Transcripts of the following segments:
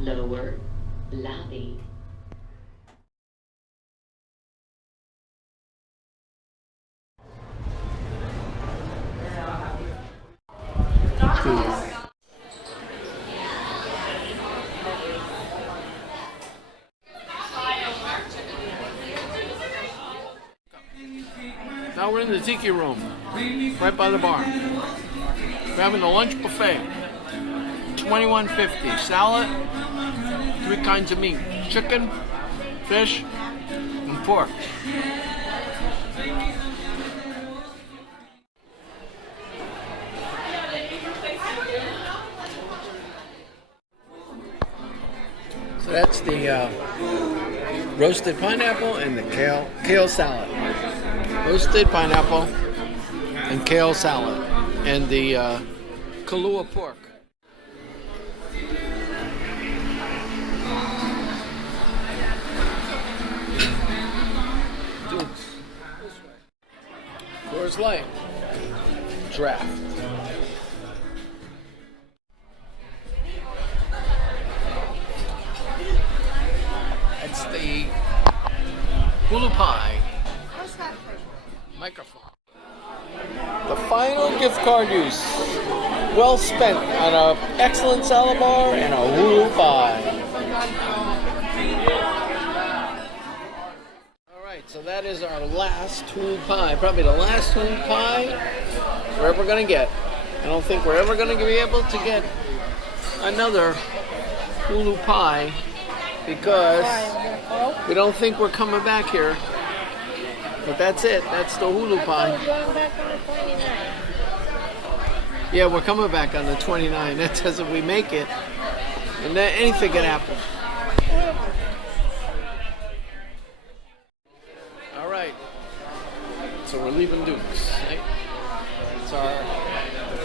Lower lobby. Now we're in the tiki room, right by the bar. We're having the lunch buffet. $21.50. Salad, 3 kinds of meat: chicken, fish, and pork. So that's the roasted pineapple and the kale salad. Roasted pineapple and kale salad, and the Kahlua pork. Dukes. Coors Light. Draft. That's the hula pie. Microphone. The final gift card use. Well spent on an excellent salad bar and a hula pie. Alright, so that is our last hula pie. Probably the last hula pie we're ever going to get. I don't think we're ever going to be able to get another hula pie because we don't think we're coming back here. But that's it. That's the hula pie. We're going back on the 29th. Yeah, we're coming back on the 29th. That says if we make it, and then anything can happen. All right. So we're leaving Dukes. Right? It's our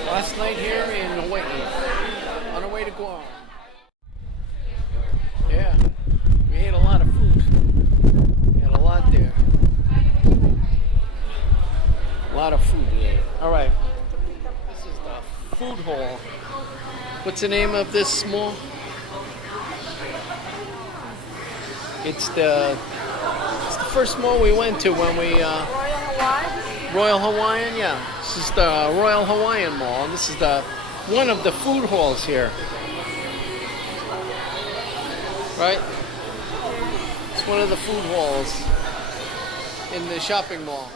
last night here in Hawaii. On our way to Guam. Yeah. We ate a lot of food. We had a lot there. A lot of food. All right. This is the food hall. What's the name of this mall? It's the first mall we went to when we Royal Hawaiian. Yeah, this is the Royal Hawaiian Mall. This is the one of the food halls here. Right? It's one of the food halls in the shopping mall.